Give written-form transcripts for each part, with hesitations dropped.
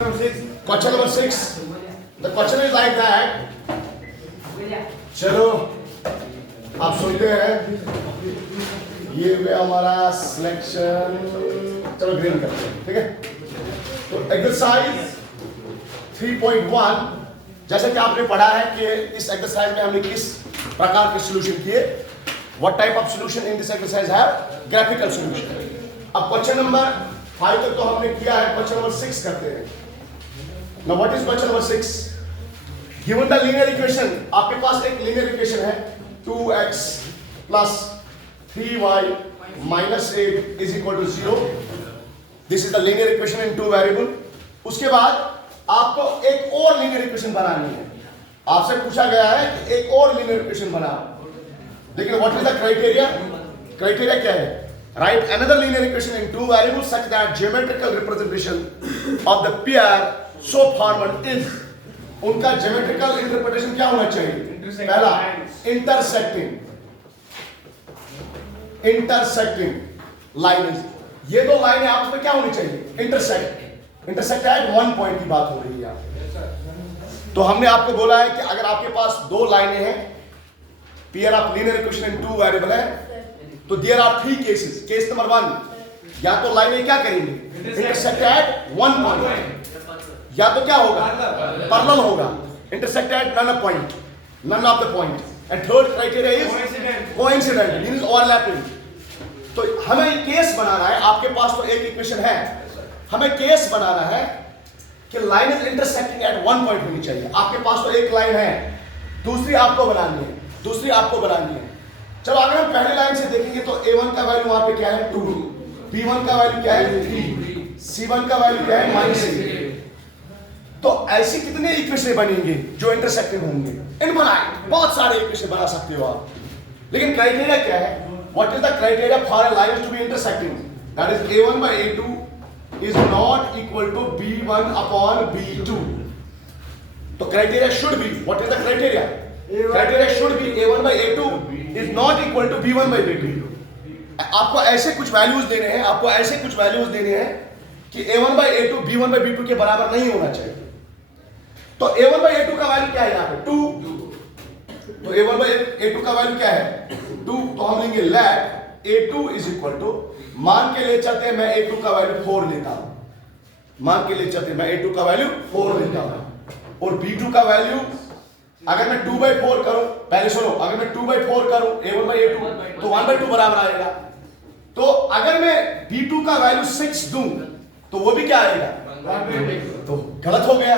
Question number 6. The question is like that. चलो आप सुनते हैं, ये हुआ हमारा सिलेक्शन। चलो ग्रीन करते हैं, ठीक है। तो एक्सरसाइज 3.1, जैसे कि आपने पढ़ा है कि इस एक्सरसाइज में हमने किस प्रकार के सॉल्यूशन किए, what type of solution in this exercise है, ग्राफिकल सॉल्यूशन। अब क्वेश्चन नंबर 5 तक तो हमने किया है, क्वेश्चन नंबर 6 करते हैं। Now what is question number 6? Given the linear equation, आपके पास एक linear equation है 2x plus 3y minus 8 is equal to 0. This is the linear equation in two variable. उसके बाद आपको एक और linear equation बनानी है। आपसे पूछा गया है कि एक और linear equation बनाओ। लेकिन what is the criteria? Criteria क्या है? Write another linear equation in two variables such that geometrical representation of the pair so forward is, उनका ज्योमेट्रिकल इंटरप्रिटेशन क्या होना चाहिए? पहला इंटरसेक्टिंग लाइन। ये दो लाइनें आपस में क्या होनी चाहिए? इंटरसेक्ट एट वन पॉइंट की बात हो रही है यहाँ। तो हमने आपको बोला है कि अगर आपके पास दो लाइनें हैं, pair of linear equation in two variable है, तो there are three cases. Case number 1, या तो लाइनें क्या करेंगे? इंटरसेक्ट एट वन पॉइंट, या तो क्या होगा? पैरेलल होगा। Intersect at none point, none of the point. And third criteria is coincident, means overlapping. तो हमें केस बनाना है, आपके पास तो एक इक्वेशन है, हमें केस बनाना है कि line is intersecting at one point होनी चाहिए। आपके पास तो एक लाइन है, दूसरी आपको बनानी है, चलो अगर हम पहली लाइन से देखेंगे तो a1 का वैल्यू वहां पे क्या है? 2, b1 का वैल्यू क्या है? 3, c1 का वैल्यू क्या है? -8। तो ऐसी कितने इक्वेशन बनेंगे जो इंटरसेक्टिंग होंगे? इनफाइनाइट, बहुत सारे इक्वेशन बना सकते हो आप। लेकिन क्राइटेरिया क्या है? What is the criteria for a line to be intersecting? That is a1 by a2 is not equal to b1 upon b2। तो criteria should be, what is the criteria? Criteria should be a1 by a2 is not equal to b1 by b2। आपको ऐसे कुछ values देने हैं, कि a1 by a2 b1 by b2 के बराबर नहीं होना चाहिए। तो a1 by a2 का वैल्यू क्या है यहाँ पे? 2। तो a1 by a2 का वैल्यू क्या है? 2। तो हम लेंगे late a2 is equal to, मान के ले चलते हैं मैं a2 का वैल्यू 4 लेता हूं, और b2 का वैल्यू अगर मैं 2/4 करूं, पहले सुनो, अगर मैं 2/4 करूं a1 by a2 तो 1/2 बराबर आएगा। तो अगर मैं b2 का वैल्यू 6 दूं तो वो भी क्या आएगा? तो गलत हो गया।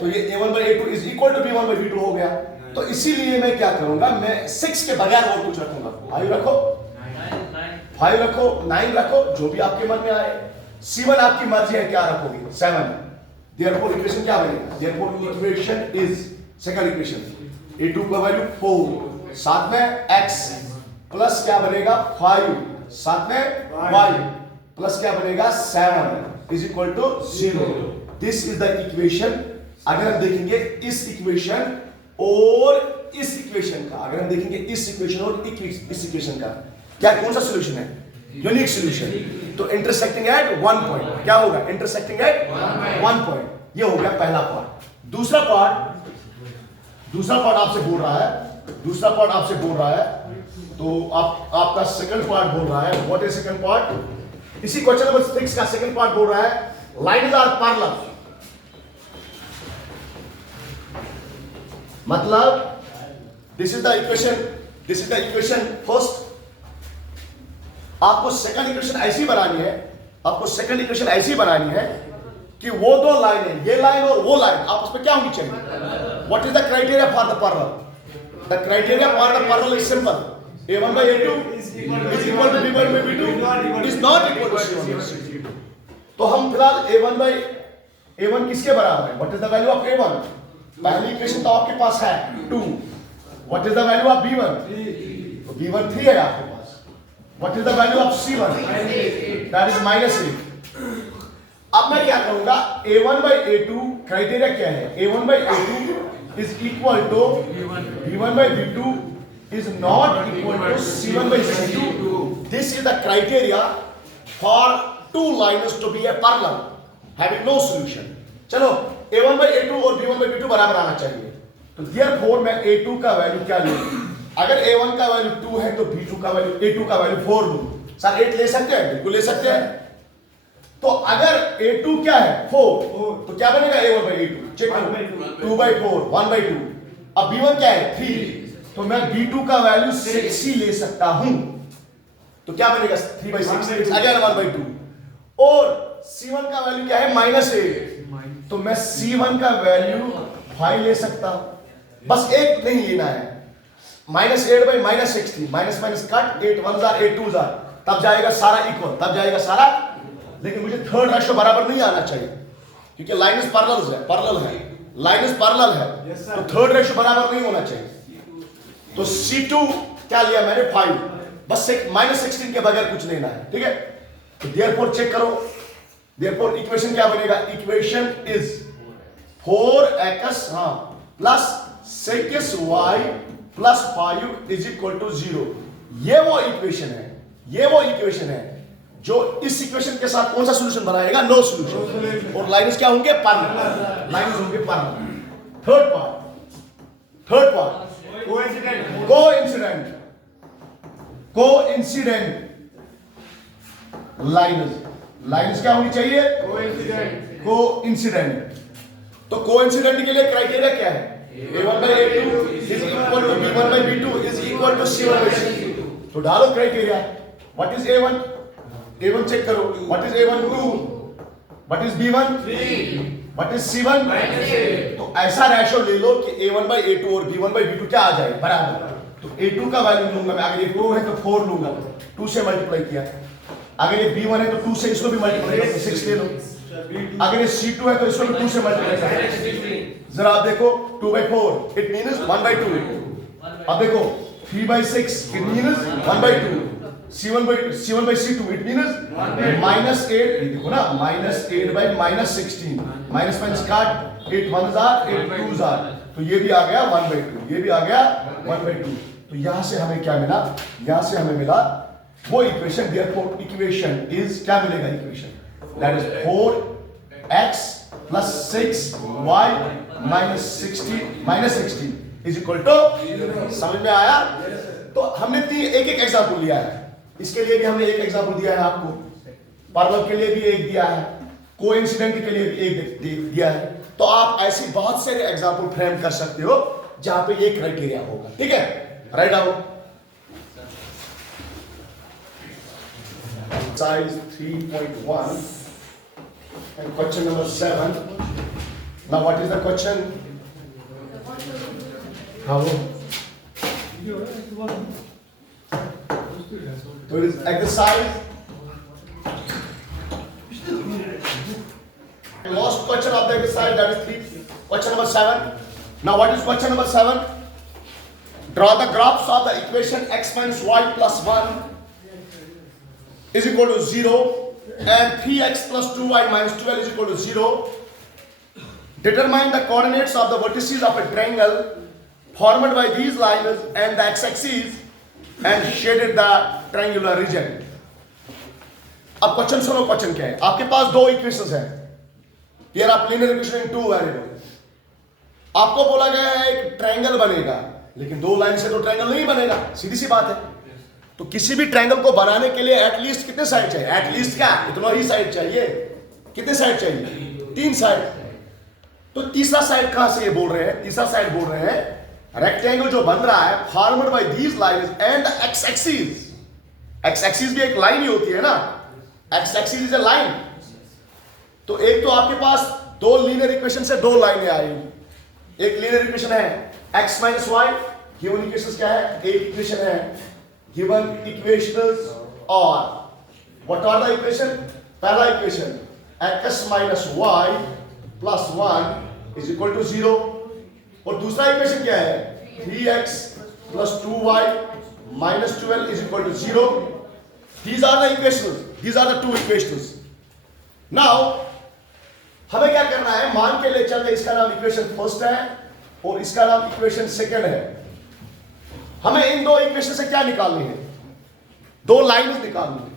तो ये a1 by a2 is equal to b1 by b2 हो गया। तो इसीलिए मैं क्या करूंगा, मैं 6 के बगैर और कुछ रखूंगा। 5 रखो, 9 रखो, जो भी आपके मन में आए। c1 आपकी मर्जी है, क्या रखोगे? 7। देयरफॉर इक्वेशन क्या बनेगा? Therefore equation is, second equation, a2 का वैल्यू 4, साथ में x प्लस क्या बनेगा? 5, साथ में y प्लस क्या बनेगा? 7 is equal to 0। This is the equation. अगर हम देखेंगे इस इक्वेशन और इस इक्वेशन का, अगर हम देखेंगे इस इक्वेशन और इस इक्वेशन का, क्या कौन सा सॉल्यूशन है? Unique solution. तो इंटरसेक्टिंग एट वन पॉइंट क्या होगा? Intersecting at one point. ये हो गया पहला पार्ट। दूसरा पार्ट आपसे बोल रहा है, तो आपका सेकंड पार्ट बोल रहा है। What is second part? इसी क्वेश्चन नंबर 6 का सेकंड पार्ट बोल रहा है लाइन्स आर पैरेलल। मतलब this is the equation first. आपको सेकंड इक्वेशन ऐसी बनानी है, कि वो दो लाइनें, ये लाइन और वो लाइन आपस में क्या होनी चाहिए? What is the criteria for the parallel? The criteria for the parallel is simple. a1 by a2 is equal to b1 by b2 is not equal to c1 by c2। तो हम फिलहाल a1 किसके बराबर है? What is the value of a1? पहली equation तो आपके पास है 2। What is the value of b1? तो b1 3 है आपके पास। What is the value of c1? That is -8। अब मैं क्या करूंगा? a1 by a2 क्राइटेरिया क्या है? a1 by a2 is equal to b1 by b2 is not equal to c1 by c2. This is the criteria for two lines to be a parallel having no solution. चलो a1 by a2 और b1 by b2 बराबर आना चाहिए। तो therefore मैं a2 का value क्या लूं? अगर a1 का वैल्यू 2 है तो b2 का वैल्यू a2 का वैल्यू 4 लूं। सर 8 ले सकते हैं? बिल्कुल ले सकते हैं। तो अगर a2 क्या है 4 तो क्या बनेगा a1 by a2? चेक करो 2 by 4 1 by 2। अब b1 क्या है 3 तो मैं b2 का वैल्यू 6 ही ले सकता हूं। तो क्या बनेगा 3 by 6 अगेन 1 by 2। और c1 का वैल्यू क्या है -8 तो मैं c1 का वैल्यू 5 ले सकता हूं। बस एक नहीं लेना है। -8 by -16 minus minus cut 8 1s are 8 2s are तब जाएगा सारा इक्वल तब जाएगा सारा। लेकिन मुझे थर्ड रेशियो बराबर नहीं आना चाहिए क्योंकि लाइन इज पैरेलल है लाइन इज पैरेलल है। तो थर्ड रेशियो बराबर नहीं होना चाहिए। तो C2 क्या लिया मैंने 5 बस -16 के बगैर कुछ लेना है। ठीक है तो देयरफॉर चेक करो। देयरफॉर इक्वेशन क्या बनेगा? Equation is 4x plus 6y plus 5 is equal to 0। ये वो इक्वेशन है जो इस इक्वेशन के साथ कौन सा सॉल्यूशन बनाएगा? No solution. और लाइन्स क्या होंगे? पैरेलल लाइन्स होंगे parallel. Third part coincident lines क्या होनी चाहिए? कोइंसिडेंट। तो कोइंसिडेंट के लिए क्राइटेरिया क्या है? a1 by a2 is equal to b1 by b2 is equal to c1 by c2। तो डालो criteria. What is a1? a1 check करो। What is a1? 2। What is b1? 3। What is c1? -8। तो ऐसा ratio ले लो कि a1 by a2 और b1 by b2 क्या आ जाए? बराबर। तो a2 का वैल्यू लूंगा मैं। अगर ये 2 है तो 4 लूंगा 2 से मल्टीप्लाई किया। अगर ये b1 है तो 2 से इसको भी मल्टीप्लाई करो 6 ले लो। अगर ये c2 है तो इसको भी 2 से मल्टीप्लाई करो। जरा आप देखो 2 by 4 इट मींस 1 by 2। अब देखो 3 by 6 it means 1 by 2। c1 by c2 it means -8। ये देखो ना -8 by -16 माइनस माइनस काट 8 1s are 8 2s are तो ये भी आ गया 1 by 2 ये भी आ गया 1 by 2। तो यहां से हमें क्या मिला? यहां से हमें मिला वो इक्वेशन। देयरफॉर इक्वेशन इज क्या मिलेगा? Equation that is 4x plus 6y -16 is equal to. समझ में आया? तो हमने एक एग्जांपल लिया है। इसके लिए भी हमने एक एग्जांपल दिया है आपको। पैरेलल के लिए भी एक दिया है। कोइंसिडेंट के लिए भी एक दिया है। तो आप ऐसी बहुत सारे एग्जांपल फ्रेम कर सकते हो जहां पे ये क्राइटेरिया होगा। ठीक है write down. Size 3.1 and question number 7. Now what is the question? How? So it is exercise. Last question of the exercise, that is 3. Question number 7. Now what is question number 7? Draw the graphs of the equation x minus y plus 1 is equal to 0 and 3x plus 2y minus 12 is equal to 0. Determine the coordinates of the vertices of a triangle formed by these lines and the x-axis and shaded the triangular region. अब question सुनो। Question क्या है? आपके पास दो equations हैं। Here are linear equation in two variables. आपको बोला गया है एक ट्रायंगल बनेगा लेकिन दो लाइन से तो ट्रायंगल नहीं बनेगा। सीधी सी बात है। तो किसी भी ट्रायंगल को बनाने के लिए एटलीस्ट कितने साइड चाहिए? एटलीस्ट क्या इतना ही साइड चाहिए। कितने साइड चाहिए? 3 साइड। तो तीसरा साइड कहां से ये बोल रहे हैं? तीसरा साइड बोल रहे हैं रेक्टेंगल जो बन रहा है formed by these lines and x axis. X axis भी एक लाइन ही होती है ना। X axis is a line. तो एक तो आपके पास दो लीनियर इक्वेशन से दो लाइनें आएंगी। एक लीनियर इक्वेशन है x minus y। Given equation क्या है? एक इक्वेशन है given equations are what are the equation? पहला equation x minus y plus 1 is equal to 0 और दूसरा इक्वेशन क्या है? 3x plus 2y minus 12 is equal to 0. These are the equations. These are the two equations. Now हमें क्या करना है? मान के ले चलते इसका नाम इक्वेशन फर्स्ट है और इसका नाम इक्वेशन सेकंड है। हमें इन दो इक्वेशन से क्या निकालनी है? दो लाइंस निकालनी है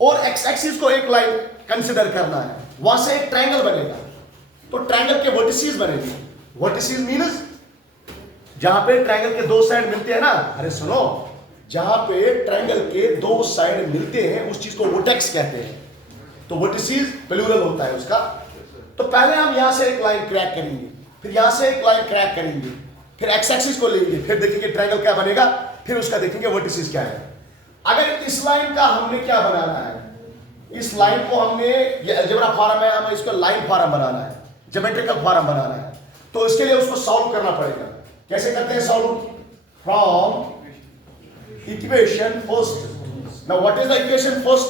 और एक्स एक्सिस को एक लाइन कंसीडर करना है। वहां से एक ट्रायंगल बनेगा। तो ट्रायंगल के वर्टिसेस बनेंगे। वर्टिसेस मींस जहां पे ट्रायंगल के दो साइड मिलते हैं ना, अरे सुनो, जहां पे ट्रायंगल के दो साइड मिलते हैं उस चीज को वर्टेक्स कहते हैं। तो वर्टिसेस प्लूरल होता है उसका। तो पहले हम यहां से एक लाइन क्रैक करेंगे, फिर यहां से एक लाइन क्रैक करेंगे, फिर एक्स एक्सिस को लेंगे, फिर देखेंगे ट्रायंगल क्या बनेगा, फिर उसका देखेंगे वर्टिसेस क्या है। अगर इस लाइन का हमने क्या बनाना है, इस लाइन को हमने, ये अलजेब्रा फॉर्म है, हमें इसको लाइन फॉर्म बनाना है, ज्योमेट्रिकल फॉर्म बनाना है। तो इसके लिए उसको सॉल्व करना पड़ेगा। कैसे करते हैं solve? From equation first. Now what is the equation first?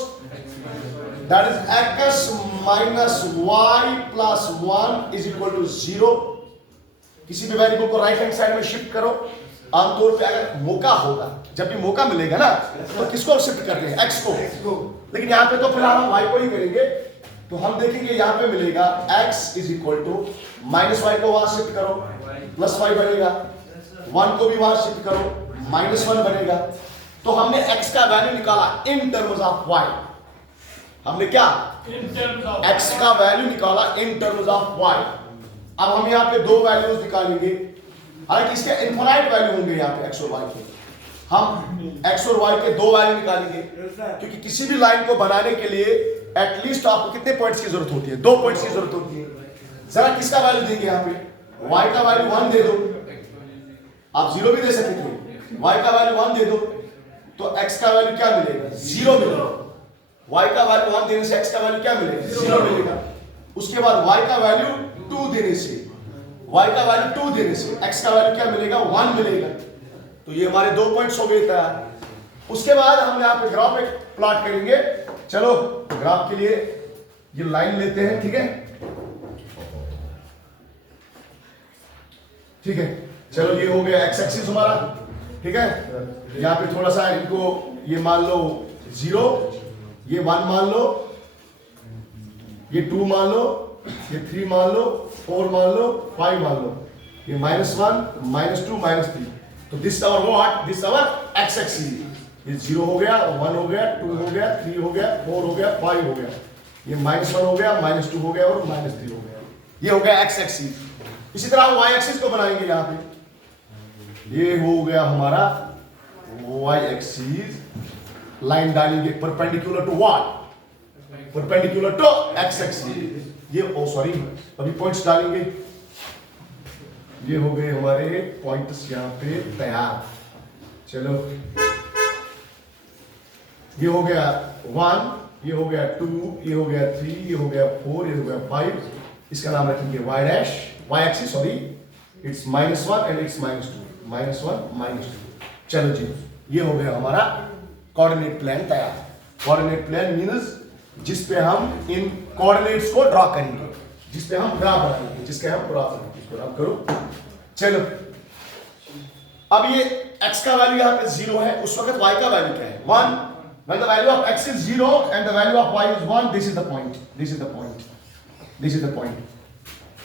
That is x minus y plus 1 is equal to 0। किसी भी वेरिएबल को राइट हैंड साइड में शिफ्ट करो। आमतौर पे अगर मौका होगा, जब भी मौका मिलेगा ना, तो किसको शिफ्ट करते हैं? x को। लेकिन यहाँ पे तो फिलहाल हम y को ही करेंगे। तो हम देखेंगे यहाँ पे मिलेगा x is equal to minus Y को वहां शिफ्ट करो, प्लस वाई बनेगा, 1 को भी वहां शिफ्ट करो, -1 बनेगा। तो हमने x का वैल्यू निकाला इन टर्म्स ऑफ y। हमने क्या x का वैल्यू निकाला इन टर्म्स ऑफ y। अब हम यहाँ पे दो वैल्यूज निकालेंगे, हालांकि इसके इनफाइनाइट वैल्यू होंगे यहाँ पे x और y के। हम x और y के दो वैल्यू निकालेंगे, क्योंकि किसी भी लाइन को बनाने के लिए एटलीस्ट आपको कितने पॉइंट्स की जरूरत होती है? 2 पॉइंट्स की जरूरत होती है। जरा किसका वैल्यू देंगे यहाँ पे? y का वैल्यू 1 दे दो, आप 0 भी दे सकते थे। y का वैल्यू 1 दे दो तो x का वैल्यू क्या मिलेगा? 0 मिलेगा। y का वैल्यू 1 देने से x का वैल्यू क्या मिलेगा? 0 मिलेगा। उसके बाद y का वैल्यू 2 देने से, y का वैल्यू 2 देने से x का वैल्यू क्या मिलेगा? 1 मिलेगा। तो ये हमारे 2 पॉइंट्स हो गए था। उसके बाद हम यहाँ पे ग्राफ एक प्लॉट करेंगे। चलो ग्राफ के लिए ये लाइन लेते हैं, ठीक है? ठीक है, चलो ये हो गया एक्स एक्सिस हमारा, ठीक है? यहाँ पे थोड़ा सा इनको ये मान लो 0, ये 1 मान लो, ये 2 मान लो, ये 3 मान लो, 4 मान लो, 5 मान लो, ये -1, -2, -3। तो this our what? This our X axis. ये 0 हो गया, 1 हो गया, 2 हो गया, 3 हो गया, 4 हो गया, 5 हो गया, ये -1 हो गया, -2 हो गया और -3 हो गया। ये हो गया एक्स एक्सिस। इसी तरह हम वाई एक्सिस को बनाएंगे। यहाँ पे ये हो गया हमारा वाई एक्सिस। लाइन डालेंगे perpendicular to what? Perpendicular to X axis. ये ओ सॉरी, अभी पॉइंट्स डालेंगे। ये हो गए हमारे पॉइंट्स यहाँ पे तैयार। चलो ये हो गया 1, ये हो गया 2, ये हो गया 3, ये हो गया 4, ये हो गया 5। इसका नाम रखेंगे y dash, y axis sorry, it's -1 and it's -2, -1 -2। चलो जी, ये हो गया हमारा कोऑर्डिनेट प्लेन तैयार। कोऑर्डिनेट प्लेन मींस जिस पे हम इन कोऑर्डिनेट्स को ड्रॉ करेंगे, जिस पे हम ग्राफ बनाएंगे, जिसके हम ग्राफ बनाएंगे। इसको ड्रॉ करो। चलो अब ये x का वैल्यू यहाँ पे 0 है, उस वक्त y का वैल्यू क्या है? 1। When the value of x is 0 and the value of y is 1, this is the point. This is the point. This is the point.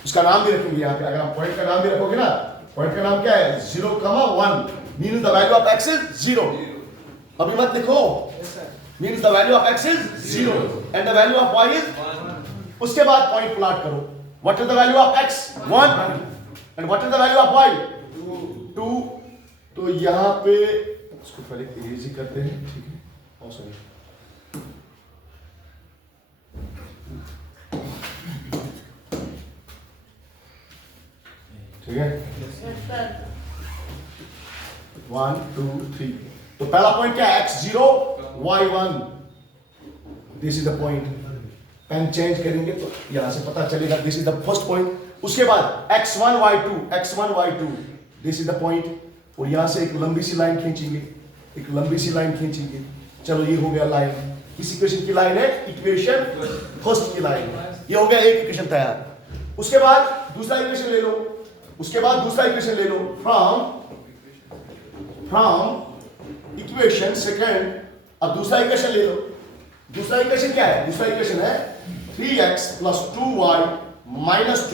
उसका नाम भी रखेंगे यहाँ पे। अगर हम पॉइंट का नाम भी रखोगे ना, पॉइंट का नाम क्या है? 0,1 means the value of x is 0। अभी मत लिखो, means the value of x is 0 and the value of y is 1। उसके बाद पॉइंट प्लॉट करो। What is the value of x? 1 and what is the value of y? 2। तो यहाँ पे इसको पहले इरेज ही करते हैं, ठीक है? Oh, sorry. ठीक है? 1, 2, 3। तो पहला पॉइंट क्या है? x0, y1। This is the point. Pen change करेंगे तो यहां से पता चलेगा this is the first point. उसके बाद x1, y2, x1, y2, this is the point. और यहां से एक लंबी सी लाइन खींचेंगे, एक लंबी सी लाइन खींचेंगे। चलो ये हो गया लाइन। इस इक्वेशन की लाइन है इक्वेशन फर्स्ट की लाइन। ये हो गया एक इक्वेशन तैयार। उसके बाद दूसरा इक्वेशन ले लो, उसके बाद दूसरा इक्वेशन ले लो। फ्रॉम इक्वेशन सेकंड अब दूसरा इक्वेशन ले लो। दूसरा इक्वेशन क्या है? दूसरा इक्वेशन है 3x + 2y - 12 =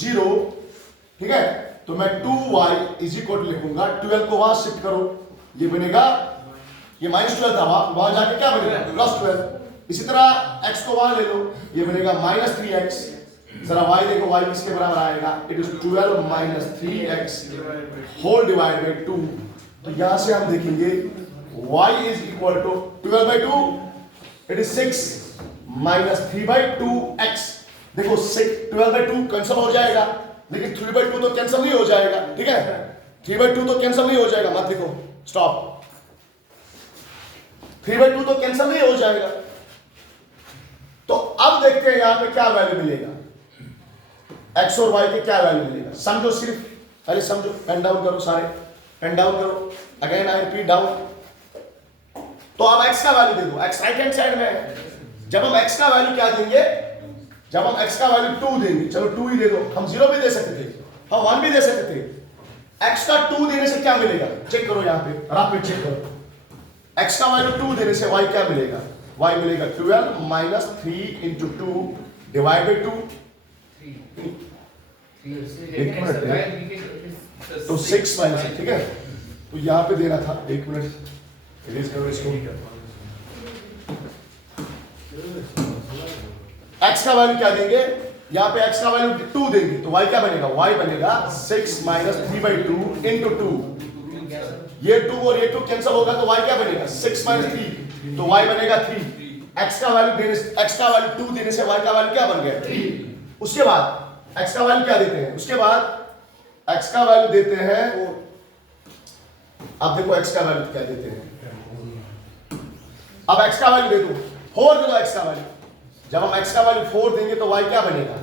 0। ठीक है? तो मैं 2y = लिखूंगा, 12 को वहां शिफ्ट करो, ये बनेगा, ये -12 था, वहां जाके क्या बनेगा? +12। इसी तरह x को वहां ले लो, ये बनेगा -3x जरा y देखो, y किसके बराबर आएगा? It is 12 minus 3x whole divide by 2। तो यहां से हम देखेंगे y is equal to 12 by 2, it is 6 minus 3 by 2x। देखो 12 बाई 2 कैंसिल हो जाएगा, लेकिन 3 बाई 2 तो कैंसिल नहीं हो जाएगा, ठीक है? 3 बाई 2 तो कैंसिल नहीं हो जाएगा, मत लिखो, स्टॉप। 3 बाई 2 तो कैंसिल नहीं हो जाएगा। तो अब देखते हैं यहां पे क्या वैल्यू मिलेगा, x और y के क्या वैल्यू मिलेगा। समझो, सिर्फ पहले समझो, पेन डाउन करो, सारे पेन डाउन करो, अगेन आई रिपीट डाउन। तो अब x का वैल्यू दे दो, x राइट हैंड साइड में है। जब हम x का वैल्यू क्या देंगे, जब हम x का वैल्यू 2 देंगे, चलो 2 ही दे दो, हम 0 भी दे सकते थे, हम 1 भी दे सकते थे। x का 2 देने से क्या मिलेगा, चेक करो यहां पे, रैपिड चेक करो। x का वैल्यू 2 देने से y क्या मिलेगा, y मिलेगा 12 माइनस 3 इंटू 2 डिवाइड बाई 2। एक मिनट, तो 6 माइनस, ठीक है? तो यहां पे देना था, एक मिनट इरेज करो इसको। x का वैल्यू क्या देंगे, यहां पे x का वैल्यू 2 देंगे, तो y क्या बनेगा, y बनेगा 6 माइनस 3 बाई 2 इंटू 2। ये 2 और ये 2 कैंसिल होगा, तो y क्या बनेगा, 6 माइनस 3, तो y बनेगा 3। x का वैल्यू देने से, x का वैल्यू 2 देने से y का वैल्यू क्या बन गया, 3। उसके बाद x का वैल्यू क्या देते हैं, उसके बाद x का वैल्यू देते हैं, अब देखो x का वैल्यू क्या देते हैं। अब x का वैल्यू दे दो, 4 दे दो x का वैल्यू। जब हम x का वैल्यू 4 देंगे तो y क्या बनेगा,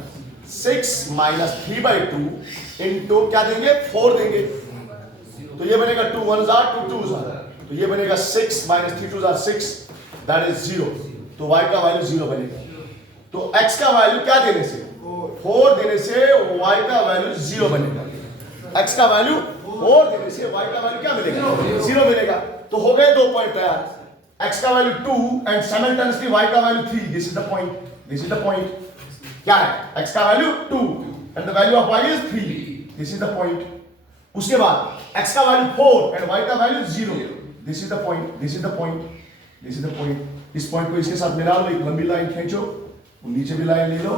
6 माइनस 3 बाई 2 इंटू क्या देंगे, 4 देंगे, तो ये बनेगा 2 1 जार 2 2 जार, तो ये बनेगा 6 माइनस 3 2 जार 6, दैट इज 0। तो y का वैल्यू 0 बनेगा। तो x का वैल्यू क्या देने से, 4 देने से y का वैल्यू 0 बनेगा। x का वैल्यू 4 देने से y का वैल्यू क्या मिलेगा, 0 मिलेगा। तो हो गए 2 पॉइंट तैयार, x का वैल्यू 2 एंड साइमल्टेनियसली y का value 3। This is the point, this is the point. क्या है, x का value 2 and the value of y is 3, this is the point. उसके बाद x का वैल्यू 4 एंड y का value 0, this is the point, this is the point, this is the point. इस point को इसके साथ मिला लो, एक लंबी लाइन खींचो, नीचे भी लाइन ले लो।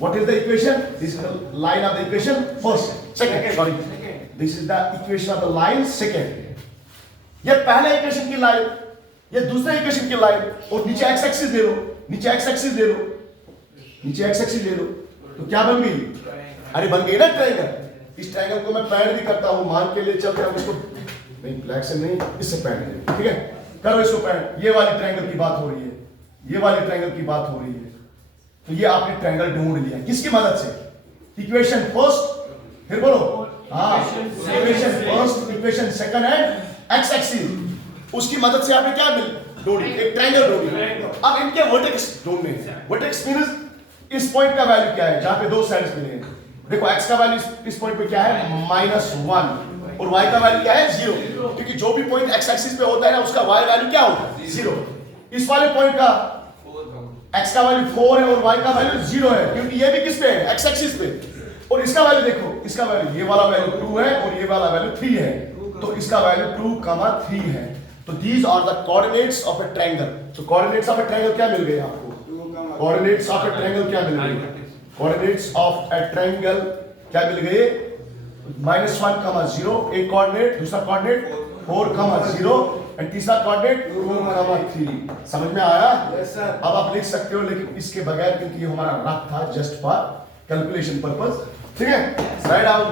What is the equation, this is the line of the equation first, second, sorry, this is the equation of the line second. ये पहले इक्वेशन की लाइन, ये दूसरे इक्वेशन की लाइन, और नीचे x एक्सिस दे लो, नीचे x एक्सिस दे लो, नीचे x एक्सिस दे लो, तो क्या बन गई, अरे बन गई ना ट्रायंगल। इस ट्रायंगल को मैं पैड भी करता हूं, मान के लिए चलते हैं उसको, नहीं ब्लैक से नहीं, इससे पैड करें, ठीक है? करो इसको पैड। ये वाली ट्रायंगल की बात हो रही है, ये वाली ट्रायंगल की बात हो रही है। तो ये आपने ट्रायंगल ढूंढ लिया किसकी मदद से, इक्वेशन फर्स्ट, फिर बोलो, हाँ, equation first, equation second and x axis, उसकी मदद से आपने क्या ढूंढी, एक ट्रायंगल ढूंढी। अब इनके वर्टेक्स ढूंढने हैं। वर्टेक्स मींस इस पॉइंट का वैल्यू क्या है जहां पे दो साइड्स मिले हैं। देखो x का वैल्यू इस पॉइंट पे क्या है, -1, और y का वैल्यू क्या है, 0, क्योंकि जो भी पॉइंट x एक्सिस पे होता है ना, उसका y वैल्यू क्या होगा, 0। इस वाले पॉइंट का x का वैल्यू 4 है और y का वैल्यू 0 है, क्योंकि ये भी किस पे है, x एक्सिस पे। और इसका वैल्यू देखो, इसका वैल्यू, ये वाला वैल्यू 2 है और ये वाला वैल्यू 3 है, तो इसका वैल्यू 2, 3 है। तो these are the coordinates of a triangle. So coordinates of a triangle क्या मिल गए आपको, coordinates of a triangle क्या मिल गए, coordinates of a triangle क्या मिल गए, -1, 0 एक कोऑर्डिनेट, दूसरा कोऑर्डिनेट 4, 0 एंड तीसरा कोऑर्डिनेट 2, 3। समझ में आया? yes, sir. अब आप लिख सकते हो, लेकिन इसके बगैर, क्योंकि ये हमारा रफ था, जस्ट फॉर कैलकुलेशन पर्पस, ठीक है? Write down.